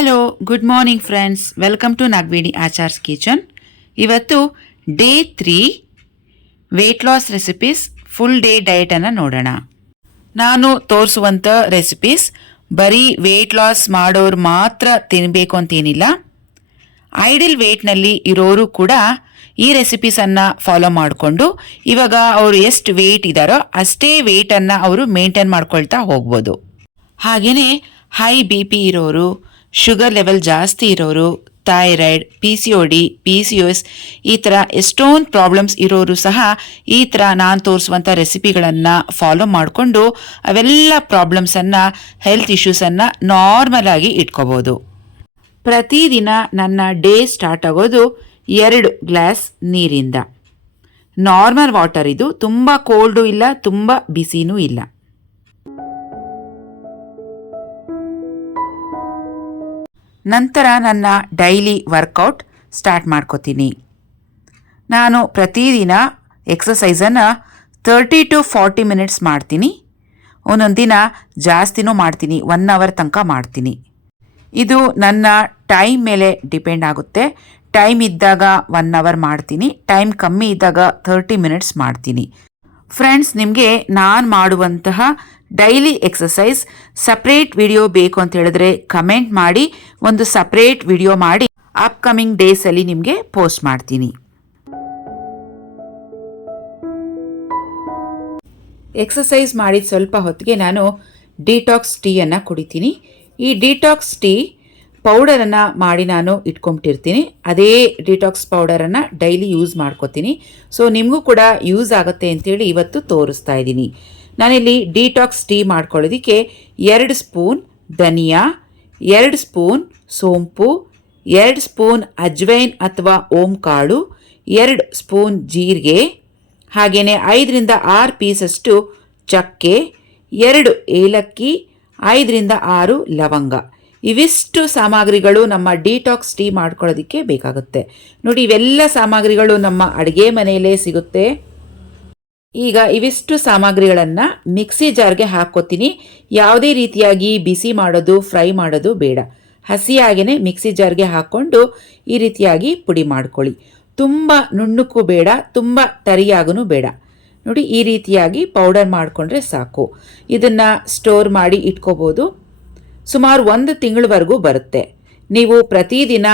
Hello, good morning friends. Welcome to Nagaveni Achar's kitchen. ಇವತ್ತು day 3 weight loss recipes full day ಡಯಟನ್ನು ನೋಡೋಣ. ನಾನು ತೋರಿಸುವಂಥ ರೆಸಿಪೀಸ್ ಬರೀ ವೆಯ್ಟ್ ಲಾಸ್ ಮಾಡೋರು ಮಾತ್ರ ತಿನ್ನಬೇಕು ಅಂತೇನಿಲ್ಲ. ಐಡಿಯಲ್ ವೆಯ್ಟ್ನಲ್ಲಿ ಇರೋರು ಕೂಡ ಈ ರೆಸಿಪೀಸನ್ನು ಫಾಲೋ ಮಾಡಿಕೊಂಡು ಇವಾಗ ಅವರು ಎಷ್ಟು ವೆಯ್ಟ್ ಇದ್ದಾರೋ ಅಷ್ಟೇ ವೆಯ್ಟನ್ನು ಅವರು ಮೇಂಟೈನ್ ಮಾಡ್ಕೊಳ್ತಾ ಹೋಗ್ಬೋದು. ಹಾಗೆಯೇ ಹೈ BP ಇರೋರು, ಶುಗರ್ ಲೆವೆಲ್ ಜಾಸ್ತಿ ಇರೋರು, ಥೈರಾಯ್ಡ್, PCOD, PCOS ಈ ಥರ ಎಷ್ಟೊಂದು ಪ್ರಾಬ್ಲಮ್ಸ್ ಇರೋರು ಸಹ ಈ ಥರ ನಾನು ತೋರಿಸುವಂಥ ರೆಸಿಪಿಗಳನ್ನು ಫಾಲೋ ಮಾಡಿಕೊಂಡು ಅವೆಲ್ಲ ಪ್ರಾಬ್ಲಮ್ಸನ್ನು, ಹೆಲ್ತ್ ಇಶ್ಯೂಸನ್ನು ನಾರ್ಮಲ್ ಆಗಿ ಇಟ್ಕೋಬೋದು. ಪ್ರತಿದಿನ ನನ್ನ ಡೇ ಸ್ಟಾರ್ಟ್ ಆಗೋದು 2 ಗ್ಲಾಸ್ ನೀರಿಂದ. ನಾರ್ಮಲ್ ವಾಟರ್ ಇದು, ತುಂಬ ಕೋಲ್ಡು ಇಲ್ಲ, ತುಂಬ ಬಿಸಿನೂ ಇಲ್ಲ. ನಂತರ ನನ್ನ ಡೈಲಿ ವರ್ಕೌಟ್ ಸ್ಟಾರ್ಟ್ ಮಾಡ್ಕೋತೀನಿ. ನಾನು ಪ್ರತಿದಿನ ಎಕ್ಸಸೈಸನ್ನು 30 to 40 ಮಿನಿಟ್ಸ್ ಮಾಡ್ತೀನಿ. ಒಂದೊಂದು ದಿನ ಜಾಸ್ತಿನೂ ಮಾಡ್ತೀನಿ, 1 ಅವರ್ ತನಕ ಮಾಡ್ತೀನಿ. ಇದು ನನ್ನ ಟೈಮ್ ಮೇಲೆ ಡಿಪೆಂಡ್ ಆಗುತ್ತೆ. ಟೈಮ್ ಇದ್ದಾಗ 1 ಅವರ್ ಮಾಡ್ತೀನಿ, ಟೈಮ್ ಕಮ್ಮಿ ಇದ್ದಾಗ 30 ಮಿನಿಟ್ಸ್ ಮಾಡ್ತೀನಿ. ಫ್ರೆಂಡ್ಸ್, ನಿಮಗೆ ನಾನು ಮಾಡುವಂತಹ ಡೈಲಿ ಎಕ್ಸಸೈಸ್ ಸಪ್ರೇಟ್ ವಿಡಿಯೋ ಬೇಕು ಅಂತ ಹೇಳಿದ್ರೆ ಕಮೆಂಟ್ ಮಾಡಿ, ಒಂದು ಸಪ್ರೇಟ್ ವಿಡಿಯೋ ಮಾಡಿ ಅಪ್ಕಮಿಂಗ್ ಡೇಸಲ್ಲಿ ನಿಮಗೆ ಪೋಸ್ಟ್ ಮಾಡ್ತೀನಿ. ಎಕ್ಸಸೈಸ್ ಮಾಡಿದ ಸ್ವಲ್ಪ ಹೊತ್ತಿಗೆ ನಾನು ಡಿಟಾಕ್ಸ್ ಟೀಯನ್ನು ಕುಡಿತೀನಿ. ಈ ಡಿಟಾಕ್ಸ್ ಟೀ ಪೌಡರನ್ನು ಮಾಡಿ ನಾನು ಇಟ್ಕೊಂಬಿಟ್ಟಿರ್ತೀನಿ. ಅದೇ ಡಿಟಾಕ್ಸ್ ಪೌಡರನ್ನು ಡೈಲಿ ಯೂಸ್ ಮಾಡ್ಕೋತೀನಿ. ಸೊ ನಿಮಗೂ ಕೂಡ ಯೂಸ್ ಆಗುತ್ತೆ ಅಂತೇಳಿ ಇವತ್ತು ತೋರಿಸ್ತಾ ಇದ್ದೀನಿ. ನಾನಿಲ್ಲಿ ಡಿಟಾಕ್ಸ್ ಟೀ ಮಾಡ್ಕೊಳ್ಳೋದಕ್ಕೆ 2 ಸ್ಪೂನ್ ಧನಿಯಾ, 2 ಸ್ಪೂನ್ ಸೋಂಪು, 2 ಸ್ಪೂನ್ ಅಜ್ವೈನ್ ಅಥವಾ ಓಂ ಕಾಳು, 2 ಸ್ಪೂನ್ ಜೀರಿಗೆ, ಹಾಗೆಯೇ 5 ರಿಂದ 6 ಪೀಸಷ್ಟು ಚಕ್ಕೆ, 2 ಏಲಕ್ಕಿ, 5 ರಿಂದ 6 ಲವಂಗ. ಇವಿಷ್ಟು ಸಾಮಗ್ರಿಗಳು ನಮ್ಮ ಡಿಟಾಕ್ಸ್ ಟೀ ಮಾಡ್ಕೊಳ್ಳೋದಕ್ಕೆ ಬೇಕಾಗುತ್ತೆ. ನೋಡಿ, ಇವೆಲ್ಲ ಸಾಮಗ್ರಿಗಳು ನಮ್ಮ ಅಡುಗೆ ಮನೆಯಲ್ಲೇ ಸಿಗುತ್ತೆ. ಈಗ ಇವಿಷ್ಟು ಸಾಮಗ್ರಿಗಳನ್ನು ಮಿಕ್ಸಿ ಜಾರ್ಗೆ ಹಾಕ್ಕೋತೀನಿ. ಯಾವುದೇ ರೀತಿಯಾಗಿ ಬಿಸಿ ಮಾಡೋದು, ಫ್ರೈ ಮಾಡೋದು ಬೇಡ. ಹಸಿಯಾಗೇ ಮಿಕ್ಸಿ ಜಾರ್ಗೆ ಹಾಕ್ಕೊಂಡು ಈ ರೀತಿಯಾಗಿ ಪುಡಿ ಮಾಡ್ಕೊಳ್ಳಿ. ತುಂಬ ನುಣ್ಣಕ್ಕೂ ಬೇಡ, ತುಂಬ ತರಿಯಾಗೂ ಬೇಡ. ನೋಡಿ, ಈ ರೀತಿಯಾಗಿ ಪೌಡರ್ ಮಾಡಿಕೊಂಡ್ರೆ ಸಾಕು. ಇದನ್ನು ಸ್ಟೋರ್ ಮಾಡಿ ಇಟ್ಕೋಬೋದು. ಸುಮಾರು 1 ತಿಂಗಳವರೆಗೂ ಬರುತ್ತೆ. ನೀವು ಪ್ರತಿದಿನ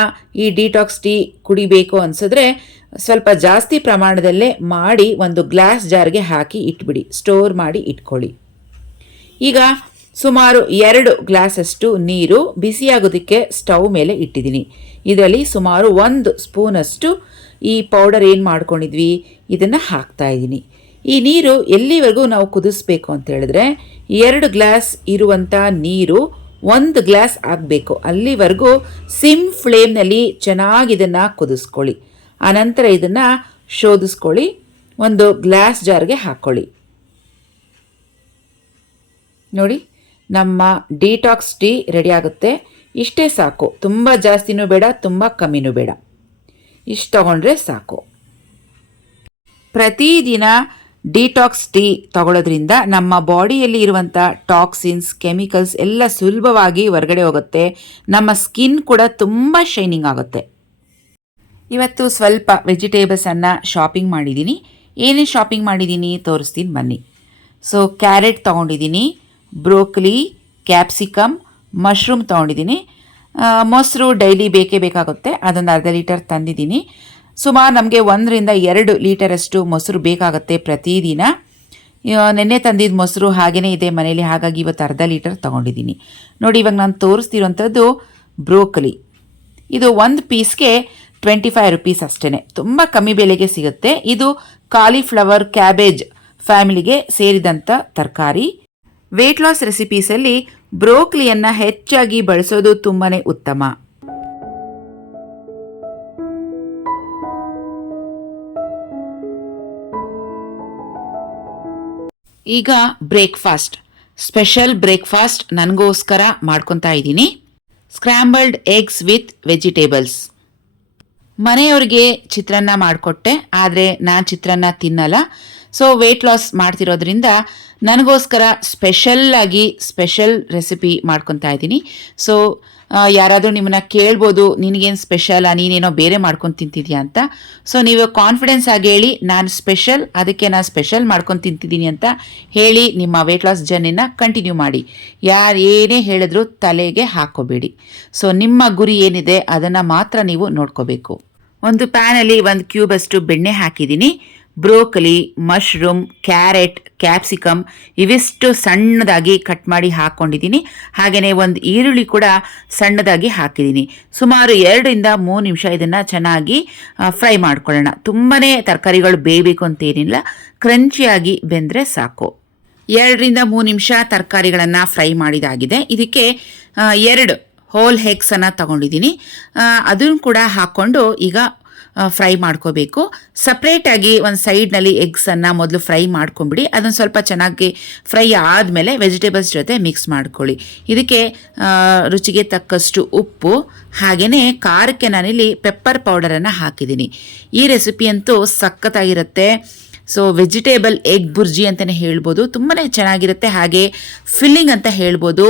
ಈ ಡಿಟಾಕ್ಸ್ ಟೀ ಕುಡಿಬೇಕು ಅನಿಸಿದ್ರೆ ಸ್ವಲ್ಪ ಜಾಸ್ತಿ ಪ್ರಮಾಣದಲ್ಲೇ ಮಾಡಿ ಒಂದು ಗ್ಲಾಸ್ ಜಾರ್ಗೆ ಹಾಕಿ ಇಟ್ಬಿಡಿ, ಸ್ಟೋರ್ ಮಾಡಿ ಇಟ್ಕೊಳ್ಳಿ. ಈಗ ಸುಮಾರು 2 ಗ್ಲಾಸಷ್ಟು ನೀರು ಬಿಸಿಯಾಗೋದಕ್ಕೆ ಸ್ಟವ್ ಮೇಲೆ ಇಟ್ಟಿದ್ದೀನಿ. ಇದರಲ್ಲಿ ಸುಮಾರು 1 ಸ್ಪೂನಷ್ಟು ಈ ಪೌಡರ್ ಏನು ಮಾಡ್ಕೊಂಡಿದ್ವಿ ಇದನ್ನು ಹಾಕ್ತಾ ಇದ್ದೀನಿ. ಈ ನೀರು ಎಲ್ಲಿವರೆಗೂ ನಾವು ಕುದಿಸ್ಬೇಕು ಅಂತ ಹೇಳಿದ್ರೆ 2 ಗ್ಲಾಸ್ ಇರುವಂಥ ನೀರು 1 ಗ್ಲಾಸ್ ಆಗಬೇಕು. ಅಲ್ಲಿವರೆಗೂ ಸಿಮ್ ಫ್ಲೇಮ್ನಲ್ಲಿ ಚೆನ್ನಾಗಿ ಇದನ್ನು ಕುದಿಸ್ಕೊಳ್ಳಿ. ಆನಂತರ ಇದನ್ನು ಶೋಧಿಸ್ಕೊಳ್ಳಿ, ಒಂದು ಗ್ಲಾಸ್ ಜಾರ್ಗೆ ಹಾಕ್ಕೊಳ್ಳಿ. ನೋಡಿ, ನಮ್ಮ ಡಿಟಾಕ್ಸ್ ಟೀ ರೆಡಿ ಆಗುತ್ತೆ. ಇಷ್ಟೇ ಸಾಕು, ತುಂಬ ಜಾಸ್ತಿನೂ ಬೇಡ, ತುಂಬ ಕಮ್ಮಿನೂ ಬೇಡ. ಇಷ್ಟು ತಗೊಂಡ್ರೆ ಸಾಕು. ಪ್ರತಿದಿನ ಡಿಟಾಕ್ಸ್ ಟೀ ತಗೊಳ್ಳೋದ್ರಿಂದ ನಮ್ಮ ಬಾಡಿಯಲ್ಲಿ ಇರುವಂಥ ಟಾಕ್ಸಿನ್ಸ್, ಕೆಮಿಕಲ್ಸ್ ಎಲ್ಲ ಸುಲಭವಾಗಿ ಹೊರಗಡೆ ಹೋಗುತ್ತೆ. ನಮ್ಮ ಸ್ಕಿನ್ ಕೂಡ ತುಂಬ ಶೈನಿಂಗ್ ಆಗುತ್ತೆ. ಇವತ್ತು ಸ್ವಲ್ಪ ವೆಜಿಟೇಬಲ್ಸನ್ನು ಶಾಪಿಂಗ್ ಮಾಡಿದ್ದೀನಿ. ಏನೇನು ಶಾಪಿಂಗ್ ಮಾಡಿದ್ದೀನಿ ತೋರಿಸ್ತೀನಿ ಬನ್ನಿ. ಸೊ ಕ್ಯಾರೆಟ್ ತೊಗೊಂಡಿದ್ದೀನಿ, ಬ್ರೋಕೊಲಿ, ಕ್ಯಾಪ್ಸಿಕಮ್, ಮಶ್ರೂಮ್ ತೊಗೊಂಡಿದ್ದೀನಿ. ಮೊಸರು ಡೈಲಿ ಬೇಕೇ ಬೇಕಾಗುತ್ತೆ, ಅದೊಂದು ಅರ್ಧ ಲೀಟರ್ ತಂದಿದ್ದೀನಿ. ಸುಮಾರು ನಮಗೆ 1 ರಿಂದ 2 ಲೀಟರಷ್ಟು ಮೊಸರು ಬೇಕಾಗುತ್ತೆ ಪ್ರತಿದಿನ. ನೆನ್ನೆ ತಂದಿದ್ದ ಮೊಸರು ಹಾಗೇ ಇದೆ ಮನೇಲಿ, ಹಾಗಾಗಿ ಇವತ್ತು ಅರ್ಧ ಲೀಟರ್ ತೊಗೊಂಡಿದ್ದೀನಿ. ನೋಡಿ, ಇವಾಗ ನಾನು ತೋರಿಸ್ತಿರೋಂಥದ್ದು ಬ್ರೋಕೊಲಿ. ಇದು 1 ಪೀಸ್ಗೆ 25 ರೂಪೀಸ್ ಅಷ್ಟೇ, ತುಂಬ ಕಮ್ಮಿ ಬೆಲೆಗೆ ಸಿಗುತ್ತೆ. ಇದು ಕಾಲಿಫ್ಲವರ್, ಕ್ಯಾಬೇಜ್ ಫ್ಯಾಮಿಲಿಗೆ ಸೇರಿದಂಥ ತರಕಾರಿ. ವೆಯ್ಟ್ ಲಾಸ್ ರೆಸಿಪೀಸಲ್ಲಿ ಬ್ರೋಕೊಲಿಯನ್ನು ಹೆಚ್ಚಾಗಿ ಬಳಸೋದು ತುಂಬಾ ಉತ್ತಮ. ಈಗ ಬ್ರೇಕ್ಫಾಸ್ಟ್, ಸ್ಪೆಷಲ್ ಬ್ರೇಕ್ಫಾಸ್ಟ್ ನನಗೋಸ್ಕರ ಮಾಡ್ಕೊತಾ ಇದ್ದೀನಿ. Scrambled eggs with vegetables. ಮನೆಯವ್ರಿಗೆ ಚಿತ್ರಾನ್ನ ಮಾಡಿಕೊಟ್ಟೆ, ಆದರೆ ನಾನು ಚಿತ್ರಾನ್ನ ತಿನ್ನಲ್ಲ. ಸೊ ವೆಯ್ಟ್ ಲಾಸ್ ಮಾಡ್ತಿರೋದ್ರಿಂದ ನನಗೋಸ್ಕರ ಸ್ಪೆಷಲ್ ರೆಸಿಪಿ ಮಾಡ್ಕೊತಾ ಇದ್ದೀನಿ. ಸೊ ಯಾರಾದರೂ ನಿಮ್ಮನ್ನ ಕೇಳ್ಬೋದು, ನಿನಗೇನು ಸ್ಪೆಷಲ್, ನೀನೇನೋ ಬೇರೆ ಮಾಡ್ಕೊಂಡು ತಿಂತಿದ್ಯಾ ಅಂತ. ಸೊ ನೀವು ಕಾನ್ಫಿಡೆನ್ಸ್ ಆಗಿ ಹೇಳಿ, ನಾನು ಸ್ಪೆಷಲ್, ಅದಕ್ಕೆ ನಾನು ಸ್ಪೆಷಲ್ ಮಾಡ್ಕೊಂಡು ತಿಂತಿದ್ದೀನಿ ಅಂತ ಹೇಳಿ ನಿಮ್ಮ ವೆಯ್ಟ್ ಲಾಸ್ ಜರ್ನಿನ ಕಂಟಿನ್ಯೂ ಮಾಡಿ. ಯಾರು ಏನೇ ಹೇಳಿದ್ರು ತಲೆಗೆ ಹಾಕೋಬೇಡಿ. ಸೊ ನಿಮ್ಮ ಗುರಿ ಏನಿದೆ ಅದನ್ನು ಮಾತ್ರ ನೀವು ನೋಡ್ಕೋಬೇಕು. ಒಂದು ಪ್ಯಾನಲ್ಲಿ 1 ಕ್ಯೂಬಷ್ಟು ಬೆಣ್ಣೆ ಹಾಕಿದ್ದೀನಿ. ಬ್ರೋಕಲಿ, ಮಶ್ರೂಮ್, ಕ್ಯಾರೆಟ್, ಕ್ಯಾಪ್ಸಿಕಮ್ ಇವಿಷ್ಟು ಸಣ್ಣದಾಗಿ ಕಟ್ ಮಾಡಿ ಹಾಕ್ಕೊಂಡಿದ್ದೀನಿ. ಹಾಗೆಯೇ ಒಂದು ಈರುಳ್ಳಿ ಕೂಡ ಸಣ್ಣದಾಗಿ ಹಾಕಿದ್ದೀನಿ. ಸುಮಾರು 2 ಇಂದ 3 ನಿಮಿಷ ಇದನ್ನು ಚೆನ್ನಾಗಿ ಫ್ರೈ ಮಾಡ್ಕೊಳ್ಳೋಣ. ತುಂಬಾ ತರಕಾರಿಗಳು ಬೇಯಬೇಕು ಅಂತೇನಿಲ್ಲ, ಕ್ರಂಚಿಯಾಗಿ ಬೆಂದರೆ ಸಾಕು. 2 ರಿಂದ 3 ನಿಮಿಷ ತರಕಾರಿಗಳನ್ನು ಫ್ರೈ ಮಾಡಿದಾಗಿದೆ. ಇದಕ್ಕೆ 2 ಹೋಲ್ ಎಗ್ಸನ್ನು ತಗೊಂಡಿದ್ದೀನಿ. ಅದನ್ನು ಕೂಡ ಹಾಕ್ಕೊಂಡು ಈಗ ಫ್ರೈ ಮಾಡ್ಕೋಬೇಕು. ಸಪ್ರೇಟಾಗಿ ಒಂದು ಸೈಡ್ನಲ್ಲಿ ಎಗ್ಸನ್ನು ಮೊದಲು ಫ್ರೈ ಮಾಡ್ಕೊಂಬಿಡಿ. ಅದನ್ನು ಸ್ವಲ್ಪ ಚೆನ್ನಾಗಿ ಫ್ರೈ ಆದಮೇಲೆ ವೆಜಿಟೇಬಲ್ಸ್ ಜೊತೆ ಮಿಕ್ಸ್ ಮಾಡ್ಕೊಳ್ಳಿ. ಇದಕ್ಕೆ ರುಚಿಗೆ ತಕ್ಕಷ್ಟು ಉಪ್ಪು, ಹಾಗೆಯೇ ಖಾರಕ್ಕೆ ನಾನಿಲ್ಲಿ ಪೆಪ್ಪರ್ ಪೌಡರನ್ನು ಹಾಕಿದ್ದೀನಿ. ಈ ರೆಸಿಪಿ ಅಂತೂ ಸಖತ್ತಾಗಿರುತ್ತೆ. ಸೊ ವೆಜಿಟೇಬಲ್ ಎಗ್ ಬುರ್ಜಿ ಅಂತಲೇ ಹೇಳ್ಬೋದು, ತುಂಬಾ ಚೆನ್ನಾಗಿರುತ್ತೆ. ಹಾಗೆ ಫಿಲ್ಲಿಂಗ್ ಅಂತ ಹೇಳ್ಬೋದು.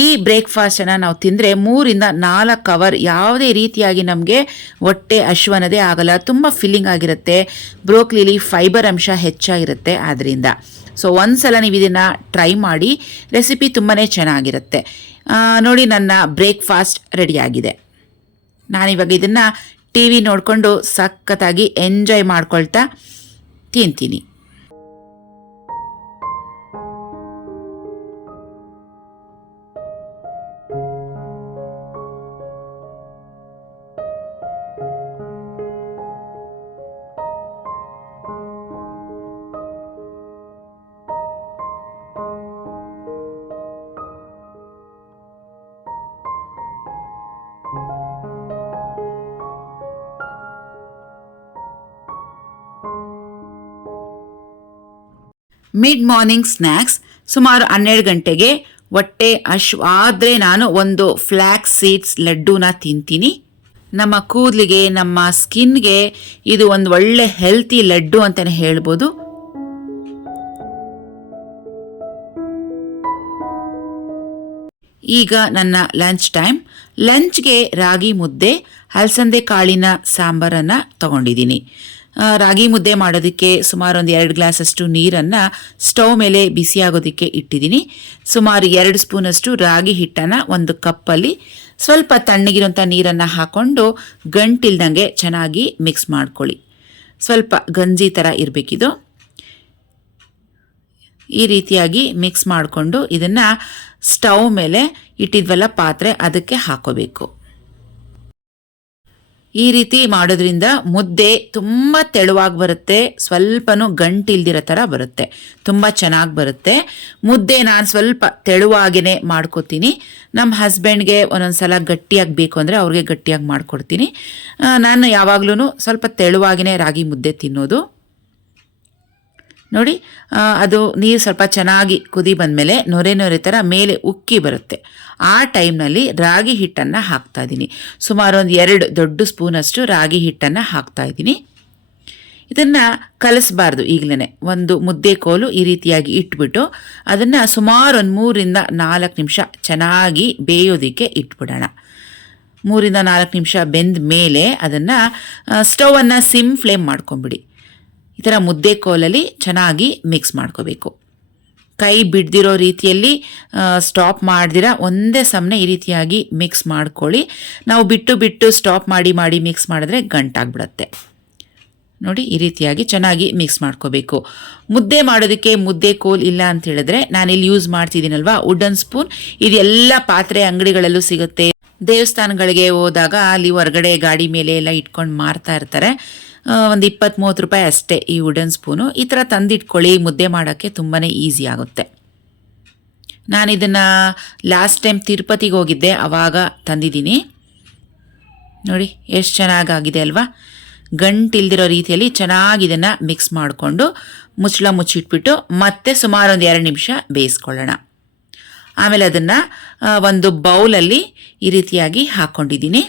ಈ ಬ್ರೇಕ್ಫಾಸ್ಟನ್ನು ನಾವು ತಿಂದರೆ 3 ರಿಂದ 4 ಅವರ್ ಯಾವುದೇ ರೀತಿಯಾಗಿ ನಮಗೆ ಹೊಟ್ಟೆ ಹಶ್ವನದೇ ಆಗಲ್ಲ. ತುಂಬ ಫಿಲ್ಲಿಂಗ್ ಆಗಿರುತ್ತೆ. ಬ್ರೋಕ್ಲಿಲಿ ಫೈಬರ್ ಅಂಶ ಹೆಚ್ಚಾಗಿರುತ್ತೆ. ಆದ್ದರಿಂದ ಸೊ ಒಂದು ಸಲ ನೀವು ಇದನ್ನು ಟ್ರೈ ಮಾಡಿ, ರೆಸಿಪಿ ತುಂಬಾ ಚೆನ್ನಾಗಿರುತ್ತೆ. ನೋಡಿ, ನನ್ನ ಬ್ರೇಕ್ಫಾಸ್ಟ್ ರೆಡಿಯಾಗಿದೆ. ನಾನಿವಾಗ ಇದನ್ನು ಟಿ ವಿ ನೋಡಿಕೊಂಡು ಸಖತ್ತಾಗಿ ಎಂಜಾಯ್ ಮಾಡ್ಕೊಳ್ತಾ ತಿಂತೀನಿ. ಮಿಡ್ ಮಾರ್ನಿಂಗ್ ಸ್ನ್ಯಾಕ್ಸ್ ಸುಮಾರು 12 ಗಂಟೆಗೆ. ಹೊಟ್ಟೆ ಆದರೆ ನಾನು ಒಂದು ಫ್ಲ್ಯಾಕ್ಸ್ ಸೀಡ್ಸ್ ಲಡ್ಡೂನ ತಿಂತೀನಿ. ನಮ್ಮ ಕೂದಲಿಗೆ, ನಮ್ಮ ಸ್ಕಿನ್ಗೆ ಇದು ಒಂದು ಒಳ್ಳೆ ಹೆಲ್ತಿ ಲಡ್ಡು ಅಂತಲೇ ಹೇಳ್ಬೋದು. ಈಗ ನನ್ನ ಲಂಚ್ ಟೈಮ್. ಲಂಚ್ಗೆ ರಾಗಿ ಮುದ್ದೆ, ಹಲಸಂದೆ ಕಾಳಿನ ಸಾಂಬಾರನ್ನು ತಗೊಂಡಿದ್ದೀನಿ. ರಾಗಿ ಮುದ್ದೆ ಮಾಡೋದಕ್ಕೆ ಸುಮಾರು ಒಂದು 2 ಗ್ಲಾಸಷ್ಟು ನೀರನ್ನು ಸ್ಟವ್ ಮೇಲೆ ಬಿಸಿಯಾಗೋದಕ್ಕೆ ಇಟ್ಟಿದ್ದೀನಿ. ಸುಮಾರು 2 ಸ್ಪೂನಷ್ಟು ರಾಗಿ ಹಿಟ್ಟನ್ನು ಒಂದು ಕಪ್ಪಲ್ಲಿ ಸ್ವಲ್ಪ ತಣ್ಣಗಿರುವಂಥ ನೀರನ್ನು ಹಾಕ್ಕೊಂಡು ಗಂಟಿಲ್ದಂಗೆ ಚೆನ್ನಾಗಿ ಮಿಕ್ಸ್ ಮಾಡ್ಕೊಳ್ಳಿ. ಸ್ವಲ್ಪ ಗಂಜಿ ಥರ ಇರಬೇಕಿದು. ಈ ರೀತಿಯಾಗಿ ಮಿಕ್ಸ್ ಮಾಡಿಕೊಂಡು ಇದನ್ನು ಸ್ಟವ್ ಮೇಲೆ ಇಟ್ಟಿದ್ವಲ್ಲ ಪಾತ್ರೆ, ಅದಕ್ಕೆ ಹಾಕೋಬೇಕು. ಈ ರೀತಿ ಮಾಡೋದ್ರಿಂದ ಮುದ್ದೆ ತುಂಬ ತೆಳುವಾಗಿ ಬರುತ್ತೆ, ಸ್ವಲ್ಪನೂ ಗಂಟಿಲ್ದಿರೋ ಥರ ಬರುತ್ತೆ, ತುಂಬ ಚೆನ್ನಾಗಿ ಬರುತ್ತೆ. ಮುದ್ದೆ ನಾನು ಸ್ವಲ್ಪ ತೆಳುವಾಗೇ ಮಾಡ್ಕೋತೀನಿ. ನಮ್ಮ ಹಸ್ಬೆಂಡ್ಗೆ ಒಂದೊಂದು ಸಲ ಗಟ್ಟಿಯಾಗಿ ಬೇಕು ಅಂದರೆ ಅವ್ರಿಗೆ ಗಟ್ಟಿಯಾಗಿ ಮಾಡಿಕೊಡ್ತೀನಿ. ನಾನು ಯಾವಾಗಲೂ ಸ್ವಲ್ಪ ತೆಳುವಾಗಿಯೇ ರಾಗಿ ಮುದ್ದೆ ತಿನ್ನೋದು. ನೋಡಿ, ಅದು ನೀರು ಸ್ವಲ್ಪ ಚೆನ್ನಾಗಿ ಕುದಿ ಬಂದಮೇಲೆ ನೊರೆ ಥರ ಮೇಲೆ ಉಕ್ಕಿ ಬರುತ್ತೆ. ಆ ಟೈಮ್ನಲ್ಲಿ ರಾಗಿ ಹಿಟ್ಟನ್ನು ಹಾಕ್ತಾಯಿದ್ದೀನಿ. ಸುಮಾರು ಒಂದು 2 ದೊಡ್ಡ ಸ್ಪೂನಷ್ಟು ರಾಗಿ ಹಿಟ್ಟನ್ನು ಹಾಕ್ತಾಯಿದ್ದೀನಿ. ಇದನ್ನು ಕಲಿಸ್ಬಾರ್ದು. ಈಗಲೇ ಒಂದು ಮುದ್ದೆ ಕೋಲು ಈ ರೀತಿಯಾಗಿ ಇಟ್ಬಿಟ್ಟು ಅದನ್ನು ಸುಮಾರು ಒಂದು 3 ರಿಂದ 4 ನಿಮಿಷ ಚೆನ್ನಾಗಿ ಬೇಯೋದಕ್ಕೆ ಇಟ್ಬಿಡೋಣ. 3 ರಿಂದ 4 ನಿಮಿಷ ಬೆಂದ ಮೇಲೆ ಅದನ್ನು ಸ್ಟವನ್ನು ಸಿಮ್ ಫ್ಲೇಮ್ ಮಾಡ್ಕೊಂಬಿಡಿ. ಈ ಥರ ಮುದ್ದೆ ಕೋಲಲ್ಲಿ ಚೆನ್ನಾಗಿ ಮಿಕ್ಸ್ ಮಾಡ್ಕೋಬೇಕು. ಕೈ ಬಿಡ್ದಿರೋ ರೀತಿಯಲ್ಲಿ ಸ್ಟಾಪ್ ಮಾಡ್ದಿರ ಒಂದೇ ಸಮನೆ ಈ ರೀತಿಯಾಗಿ ಮಿಕ್ಸ್ ಮಾಡ್ಕೊಳ್ಳಿ. ನಾವು ಬಿಟ್ಟು ಸ್ಟಾಪ್ ಮಾಡಿ ಮಿಕ್ಸ್ ಮಾಡಿದ್ರೆ ಗಂಟಾಗ್ಬಿಡತ್ತೆ. ನೋಡಿ, ಈ ರೀತಿಯಾಗಿ ಚೆನ್ನಾಗಿ ಮಿಕ್ಸ್ ಮಾಡ್ಕೋಬೇಕು. ಮುದ್ದೆ ಮಾಡೋದಕ್ಕೆ ಮುದ್ದೆ ಕೋಲ್ ಇಲ್ಲ ಅಂತ ಹೇಳಿದ್ರೆ ನಾನಿಲ್ಲಿ ಯೂಸ್ ಮಾಡ್ತಿದ್ದೀನಲ್ವಾ ವುಡನ್ ಸ್ಪೂನ್. ಇದೆಲ್ಲ ಪಾತ್ರೆ ಅಂಗಡಿಗಳಲ್ಲೂ ಸಿಗುತ್ತೆ. ದೇವಸ್ಥಾನಗಳಿಗೆ ಹೋದಾಗ ಅಲ್ಲಿ ಹೊರಗಡೆ ಗಾಡಿ ಮೇಲೆ ಎಲ್ಲ ಇಟ್ಕೊಂಡು ಮಾರ್ತಾ ಇರ್ತಾರೆ. ಒಂದು 20-30 ರೂಪಾಯಿ ಅಷ್ಟೇ ಈ ವುಡನ್ ಸ್ಪೂನು. ಈ ಥರ ತಂದಿಟ್ಕೊಳ್ಳಿ, ಮುದ್ದೆ ಮಾಡೋಕ್ಕೆ ತುಂಬಾ ಈಸಿ ಆಗುತ್ತೆ. ನಾನಿದನ್ನು ಲಾಸ್ಟ್ ಟೈಮ್ ತಿರುಪತಿಗೆ ಹೋಗಿದ್ದೆ, ಆವಾಗ ತಂದಿದ್ದೀನಿ. ನೋಡಿ ಎಷ್ಟು ಚೆನ್ನಾಗಾಗಿದೆ ಅಲ್ವಾ. ಗಂಟಿಲ್ದಿರೋ ರೀತಿಯಲ್ಲಿ ಚೆನ್ನಾಗಿ ಇದನ್ನು ಮಿಕ್ಸ್ ಮಾಡಿಕೊಂಡು ಮುಚ್ಚಳ ಮುಚ್ಚಿಟ್ಬಿಟ್ಟು ಮತ್ತೆ ಸುಮಾರು ಒಂದು 2 ನಿಮಿಷ ಬೇಯಿಸ್ಕೊಳ್ಳೋಣ. ಆಮೇಲೆ ಅದನ್ನು ಒಂದು ಬೌಲಲ್ಲಿ ಈ ರೀತಿಯಾಗಿ ಹಾಕ್ಕೊಂಡಿದ್ದೀನಿ.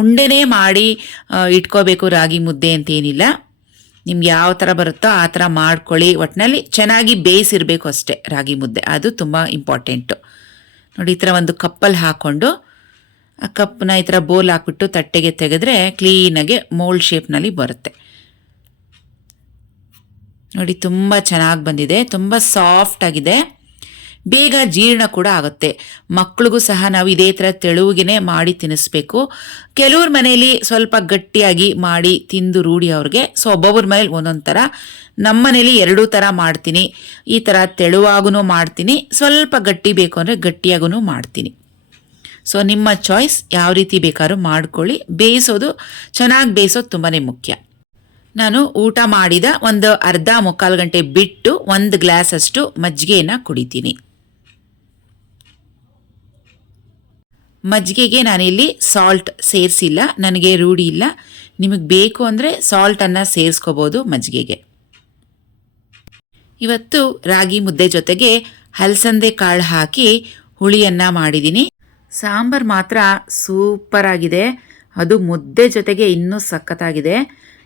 ಉಂಡೆನೇ ಮಾಡಿ ಇಟ್ಕೋಬೇಕು ರಾಗಿ ಮುದ್ದೆ ಅಂತೇನಿಲ್ಲ. ನಿಮ್ಗೆ ಯಾವ ಥರ ಬರುತ್ತೋ ಆ ಥರ ಮಾಡ್ಕೊಳ್ಳಿ. ಒಟ್ಟಿನಲ್ಲಿ ಚೆನ್ನಾಗಿ ಬೇಯಿಸಿರಬೇಕು ಅಷ್ಟೇ ರಾಗಿ ಮುದ್ದೆ, ಅದು ತುಂಬ ಇಂಪಾರ್ಟೆಂಟು. ನೋಡಿ, ಈ ಥರ ಒಂದು ಕಪ್ಪಲ್ಲಿ ಹಾಕ್ಕೊಂಡು ಆ ಕಪ್ಪನ್ನ ಈ ಥರ ಬೋಲ್ ಹಾಕ್ಬಿಟ್ಟು ತಟ್ಟೆಗೆ ತೆಗೆದ್ರೆ ಕ್ಲೀನಾಗಿ ಮೋಲ್ಡ್ ಶೇಪ್ನಲ್ಲಿ ಬರುತ್ತೆ. ನೋಡಿ ತುಂಬ ಚೆನ್ನಾಗಿ ಬಂದಿದೆ, ತುಂಬ ಸಾಫ್ಟ್ ಆಗಿದೆ, ಬೇಗ ಜೀರ್ಣ ಕೂಡ ಆಗುತ್ತೆ. ಮಕ್ಕಳಿಗೂ ಸಹ ನಾವು ಇದೇ ಥರ ತೆಳುವಿಗೆ ಮಾಡಿ ತಿನ್ನಿಸ್ಬೇಕು. ಕೆಲವ್ರ ಮನೇಲಿ ಸ್ವಲ್ಪ ಗಟ್ಟಿಯಾಗಿ ಮಾಡಿ ತಿಂದು ರೂಢಿ ಅವ್ರಿಗೆ. ಸೊ ಒಬ್ಬೊಬ್ಬರ ಮನೇಲಿ ಒಂದೊಂದು ಥರ. ನಮ್ಮ ಮನೇಲಿ ಎರಡೂ ಥರ ಮಾಡ್ತೀನಿ. ಈ ಥರ ತೆಳುವಾಗೂ ಮಾಡ್ತೀನಿ, ಸ್ವಲ್ಪ ಗಟ್ಟಿ ಬೇಕು ಅಂದರೆ ಗಟ್ಟಿಯಾಗೂ ಮಾಡ್ತೀನಿ. ಸೊ ನಿಮ್ಮ ಚಾಯ್ಸ್, ಯಾವ ರೀತಿ ಬೇಕಾದ್ರೂ ಮಾಡ್ಕೊಳ್ಳಿ. ಚೆನ್ನಾಗಿ ಬೇಯಿಸೋದು ತುಂಬಾ ಮುಖ್ಯ. ನಾನು ಊಟ ಮಾಡಿದ ಒಂದು ಅರ್ಧ ಮುಕ್ಕಾಲು ಗಂಟೆ ಬಿಟ್ಟು 1 ಗ್ಲಾಸ್ ಅಷ್ಟು ಮಜ್ಜಿಗೆಯನ್ನು ಕುಡಿತೀನಿ. ಮಜ್ಜಿಗೆಗೆ ನಾನಿಲ್ಲಿ ಸಾಲ್ಟ್ ಸೇರಿಸಿಲ್ಲ, ನನಗೆ ರೂಢಿ ಇಲ್ಲ. ನಿಮಗೆ ಬೇಕು ಅಂದರೆ ಸಾಲ್ಟನ್ನು ಸೇರಿಸ್ಕೋಬೋದು ಮಜ್ಜಿಗೆಗೆ. ಇವತ್ತು ರಾಗಿ ಮುದ್ದೆ ಜೊತೆಗೆ ಹಲಸಂದೆ ಕಾಳು ಹಾಕಿ ಹುಳಿಯನ್ನು ಮಾಡಿದ್ದೀನಿ. ಸಾಂಬಾರು ಮಾತ್ರ ಸೂಪರ್ ಆಗಿದೆ, ಅದು ಮುದ್ದೆ ಜೊತೆಗೆ ಇನ್ನೂ ಸಖತ್ತಾಗಿದೆ.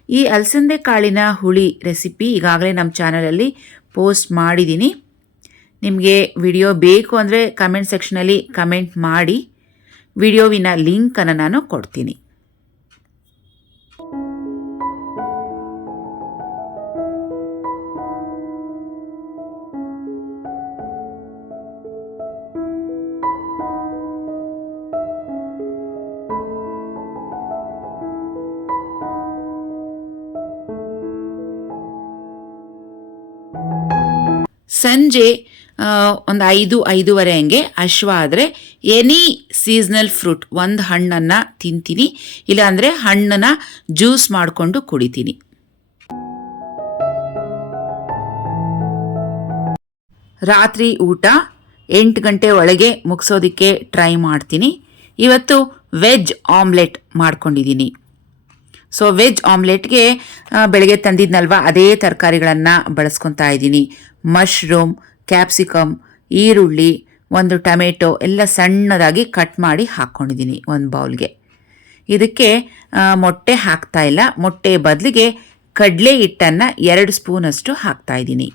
ಈ ಹಲಸಂದೆ ಕಾಳಿನ ಹುಳಿ ರೆಸಿಪಿ ಈಗಾಗಲೇ ನಮ್ಮ ಚಾನಲಲ್ಲಿ ಪೋಸ್ಟ್ ಮಾಡಿದ್ದೀನಿ. ನಿಮಗೆ ವಿಡಿಯೋ ಬೇಕು ಅಂದರೆ ಕಮೆಂಟ್ ಸೆಕ್ಷನಲ್ಲಿ ಕಮೆಂಟ್ ಮಾಡಿ, ವಿಡಿಯೋವಿನ ಲಿಂಕನ್ನು ನಾನು ಕೊಡ್ತೀನಿ. ಸಂಜೆ ಒಂದು 5-5:30 ಹಂಗೆ ಹಶ್ವ ಆದರೆ ಎನಿ ಸೀಸ್ನಲ್ ಫ್ರೂಟ್ ಒಂದು ಹಣ್ಣನ್ನು ತಿಂತೀನಿ, ಇಲ್ಲಾಂದರೆ ಹಣ್ಣನ್ನು ಜ್ಯೂಸ್ ಮಾಡಿಕೊಂಡು ಕುಡಿತೀನಿ. ರಾತ್ರಿ ಊಟ 8 ಗಂಟೆ ಒಳಗೆ ಮುಗಿಸೋದಕ್ಕೆ ಟ್ರೈ ಮಾಡ್ತೀನಿ. ಇವತ್ತು ವೆಜ್ ಆಮ್ಲೆಟ್ ಮಾಡ್ಕೊಂಡಿದ್ದೀನಿ. ಸೊ ವೆಜ್ ಆಮ್ಲೆಟ್ಗೆ ಬೆಳಗ್ಗೆ ತಂದಿದ್ನಲ್ವ ಅದೇ ತರಕಾರಿಗಳನ್ನು ಬಳಸ್ಕೊತಾ ಇದ್ದೀನಿ. ಮಶ್ರೂಮ್, ಕ್ಯಾಪ್ಸಿಕಮ್, ಈರುಳ್ಳಿ, 1 ಟೊಮೆಟೊ ಎಲ್ಲ ಸಣ್ಣದಾಗಿ ಕಟ್ ಮಾಡಿ ಹಾಕ್ಕೊಂಡಿದ್ದೀನಿ ಒಂದು ಬೌಲ್ಗೆ. ಇದಕ್ಕೆ ಮೊಟ್ಟೆ ಹಾಕ್ತಾ ಇಲ್ಲ, ಮೊಟ್ಟೆ ಬದಲಿಗೆ ಕಡಲೆ ಹಿಟ್ಟನ್ನು 2 ಸ್ಪೂನಷ್ಟು ಹಾಕ್ತಾ ಇದ್ದೀನಿ.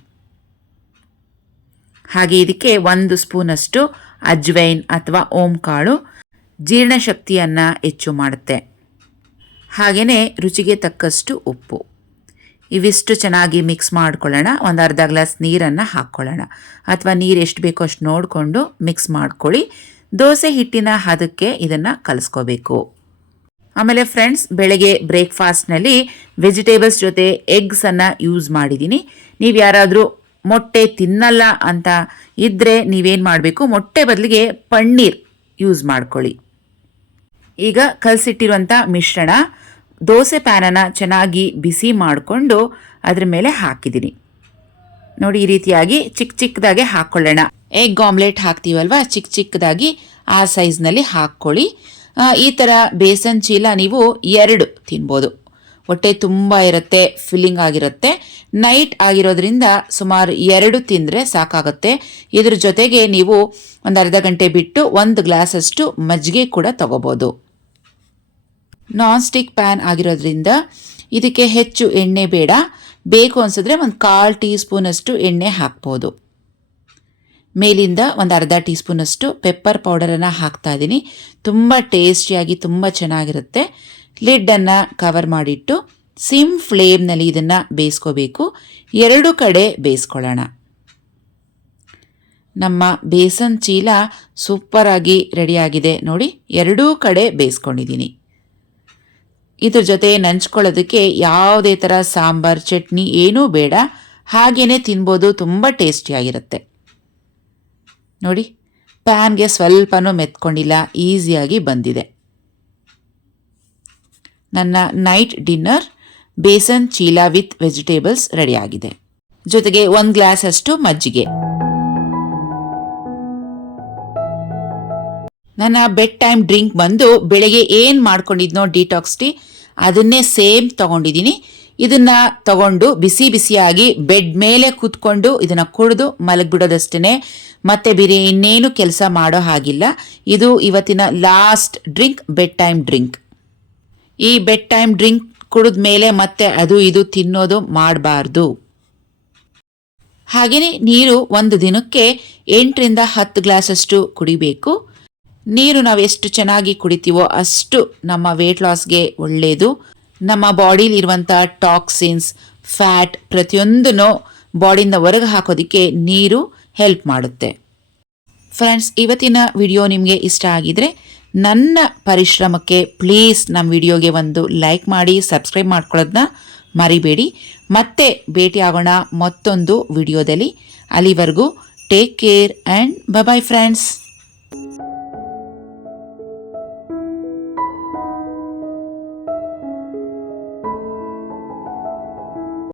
ಹಾಗೆ ಇದಕ್ಕೆ 1 ಸ್ಪೂನಷ್ಟು ಅಜ್ವೈನ್ ಅಥವಾ ಓಂಕಾಳು ಜೀರ್ಣಶಕ್ತಿಯನ್ನು ಹೆಚ್ಚು ಮಾಡುತ್ತೆ. ಹಾಗೆಯೇ ರುಚಿಗೆ ತಕ್ಕಷ್ಟು ಉಪ್ಪು. ಇವಿಷ್ಟು ಚೆನ್ನಾಗಿ ಮಿಕ್ಸ್ ಮಾಡ್ಕೊಳ್ಳೋಣ. ಒಂದು ಅರ್ಧ ಗ್ಲಾಸ್ ನೀರನ್ನು ಹಾಕ್ಕೊಳ್ಳೋಣ, ಅಥವಾ ನೀರು ಎಷ್ಟು ಬೇಕೋ ಅಷ್ಟು ನೋಡಿಕೊಂಡು ಮಿಕ್ಸ್ ಮಾಡ್ಕೊಳ್ಳಿ. ದೋಸೆ ಹಿಟ್ಟಿನ ಹದಕ್ಕೆ ಇದನ್ನು ಕಲಿಸ್ಕೋಬೇಕು. ಆಮೇಲೆ ಫ್ರೆಂಡ್ಸ್, ಬೆಳಗ್ಗೆ ಬ್ರೇಕ್ಫಾಸ್ಟ್ನಲ್ಲಿ ವೆಜಿಟೇಬಲ್ಸ್ ಜೊತೆ ಎಗ್ಸನ್ನು ಯೂಸ್ ಮಾಡಿದ್ದೀನಿ. ನೀವು ಯಾರಾದರೂ ಮೊಟ್ಟೆ ತಿನ್ನಲ್ಲ ಅಂತ ಇದ್ದರೆ ನೀವೇನು ಮಾಡಬೇಕು, ಮೊಟ್ಟೆ ಬದಲಿಗೆ ಪನ್ನೀರ್ ಯೂಸ್ ಮಾಡ್ಕೊಳ್ಳಿ. ಈಗ ಕಲಸಿಟ್ಟಿರುವಂಥ ಮಿಶ್ರಣ ದೋಸೆ ಪ್ಯಾನನ್ನು ಚೆನ್ನಾಗಿ ಬಿಸಿ ಮಾಡಿಕೊಂಡು ಅದ್ರ ಮೇಲೆ ಹಾಕಿದ್ದೀನಿ. ನೋಡಿ, ಈ ರೀತಿಯಾಗಿ ಚಿಕ್ಕದಾಗೆ ಹಾಕ್ಕೊಳ್ಳೋಣ. ಎಗ್ ಆಮ್ಲೆಟ್ ಹಾಕ್ತೀವಲ್ವ, ಚಿಕ್ಕದಾಗಿ ಆ ಸೈಜ್ನಲ್ಲಿ ಹಾಕ್ಕೊಳ್ಳಿ. ಈ ಥರ ಬೇಸನ್ ಚೀಲ ನೀವು 2 ತಿನ್ಬೋದು. ಹೊಟ್ಟೆ ತುಂಬ ಇರುತ್ತೆ, ಫಿಲ್ಲಿಂಗ್ ಆಗಿರುತ್ತೆ. ನೈಟ್ ಆಗಿರೋದ್ರಿಂದ ಸುಮಾರು 2 ತಿಂದರೆ ಸಾಕಾಗುತ್ತೆ. ಇದ್ರ ಜೊತೆಗೆ ನೀವು ಒಂದು ಅರ್ಧ ಗಂಟೆ ಬಿಟ್ಟು 1 ಗ್ಲಾಸಷ್ಟು ಮಜ್ಜಿಗೆ ಕೂಡ ತಗೋಬೋದು. ನಾನ್ ಸ್ಟಿಕ್ ಪ್ಯಾನ್ ಆಗಿರೋದ್ರಿಂದ ಇದಕ್ಕೆ ಹೆಚ್ಚು ಎಣ್ಣೆ ಬೇಡ. ಬೇಕು ಅನಿಸಿದ್ರೆ 1/4 ಟೀ ಸ್ಪೂನಷ್ಟು ಎಣ್ಣೆ ಹಾಕ್ಬೋದು. ಮೇಲಿಂದ ಒಂದು ಅರ್ಧ ಟೀ ಸ್ಪೂನಷ್ಟು ಪೆಪ್ಪರ್ ಪೌಡರನ್ನು ಹಾಕ್ತಾ ಇದ್ದೀನಿ. ತುಂಬ ಟೇಸ್ಟಿಯಾಗಿ ತುಂಬ ಚೆನ್ನಾಗಿರುತ್ತೆ. ಲಿಡ್ಡನ್ನು ಕವರ್ ಮಾಡಿಟ್ಟು ಸಿಮ್ ಫ್ಲೇಮ್ನಲ್ಲಿ ಇದನ್ನು ಬೇಯಿಸ್ಕೋಬೇಕು. 2 ಕಡೆ ಬೇಯಿಸ್ಕೊಳ್ಳೋಣ. ನಮ್ಮ ಬೇಸನ್ ಚೀಲ ಸೂಪರಾಗಿ ರೆಡಿಯಾಗಿದೆ ನೋಡಿ, 2 ಕಡೆ ಬೇಯಿಸ್ಕೊಂಡಿದ್ದೀನಿ. ಇದ್ರ ಜೊತೆ ನಂಚ್ಕೊಳ್ಳೋದಕ್ಕೆ ಯಾವುದೇ ಥರ ಸಾಂಬಾರ್, ಚಟ್ನಿ ಏನೂ ಬೇಡ, ಹಾಗೇ ತಿನ್ಬೋದು. ತುಂಬ ಟೇಸ್ಟಿಯಾಗಿರುತ್ತೆ ನೋಡಿ. ಪ್ಯಾನ್ಗೆ ಸ್ವಲ್ಪನೂ ಮೆತ್ಕೊಂಡಿಲ್ಲ, ಈಸಿಯಾಗಿ ಬಂದಿದೆ. ನನ್ನ ನೈಟ್ ಡಿನ್ನರ್ ಬೇಸನ್ ಚೀಲ ವಿತ್ ವೆಜಿಟೇಬಲ್ಸ್ ರೆಡಿಯಾಗಿದೆ. ಜೊತೆಗೆ 1 ಗ್ಲಾಸ್ ಅಷ್ಟು ಮಜ್ಜಿಗೆ. ನನ್ನ ಬೆಡ್ ಟೈಮ್ ಡ್ರಿಂಕ್ ಬಂದು ಬೆಳಗ್ಗೆ ಏನು ಮಾಡ್ಕೊಂಡಿದ್ನೋ ಡಿಟಾಕ್ಸ್ ಟೀ, ಅದನ್ನೇ ಸೇಮ್ ತೊಗೊಂಡಿದ್ದೀನಿ. ಇದನ್ನು ತಗೊಂಡು ಬಿಸಿಯಾಗಿ ಬೆಡ್ ಮೇಲೆ ಕೂತ್ಕೊಂಡು ಇದನ್ನು ಕುಡಿದು ಮಲಗಿಬಿಡೋದಷ್ಟೇ. ಮತ್ತೆ ಬೇರೆ ಇನ್ನೇನು ಕೆಲಸ ಮಾಡೋ ಹಾಗಿಲ್ಲ. ಇದು ಇವತ್ತಿನ last drink, bed time drink. ಈ ಬೆಡ್ ಟೈಮ್ ಡ್ರಿಂಕ್ ಕುಡಿದ ಮೇಲೆ ಮತ್ತೆ ಅದು ಇದು ತಿನ್ನೋದು ಮಾಡಬಾರ್ದು. ಹಾಗೆಯೇ ನೀರು ಒಂದು ದಿನಕ್ಕೆ 8 ರಿಂದ 10 ಗ್ಲಾಸಷ್ಟು ಕುಡಿಬೇಕು. ನೀರು ನಾವು ಎಷ್ಟು ಚೆನ್ನಾಗಿ ಕುಡಿತೀವೋ ಅಷ್ಟು ನಮ್ಮ ವೇಟ್ ಲಾಸ್ಗೆ ಒಳ್ಳೆಯದು. ನಮ್ಮ ಬಾಡಿಲಿರುವಂಥ ಟಾಕ್ಸಿನ್ಸ್, ಫ್ಯಾಟ್ ಪ್ರತಿಯೊಂದನ್ನು ಬಾಡಿಯಿಂದ ಹೊರಗೆ ಹಾಕೋದಕ್ಕೆ ನೀರು ಹೆಲ್ಪ್ ಮಾಡುತ್ತೆ. ಫ್ರೆಂಡ್ಸ್, ಇವತ್ತಿನ ವಿಡಿಯೋ ನಿಮಗೆ ಇಷ್ಟ ಆಗಿದ್ರೆ ನನ್ನ ಪರಿಶ್ರಮಕ್ಕೆ ಪ್ಲೀಸ್ ನಮ್ಮ ವಿಡಿಯೋಗೆ ಒಂದು ಲೈಕ್ ಮಾಡಿ, ಸಬ್ಸ್ಕ್ರೈಬ್ ಮಾಡ್ಕೊಳ್ಳೋದನ್ನ ಮರಿಬೇಡಿ. ಮತ್ತೆ ಭೇಟಿ ಆಗೋಣ ಮತ್ತೊಂದು ವಿಡಿಯೋದಲ್ಲಿ. ಅಲ್ಲಿವರೆಗೂ take care and bye friends.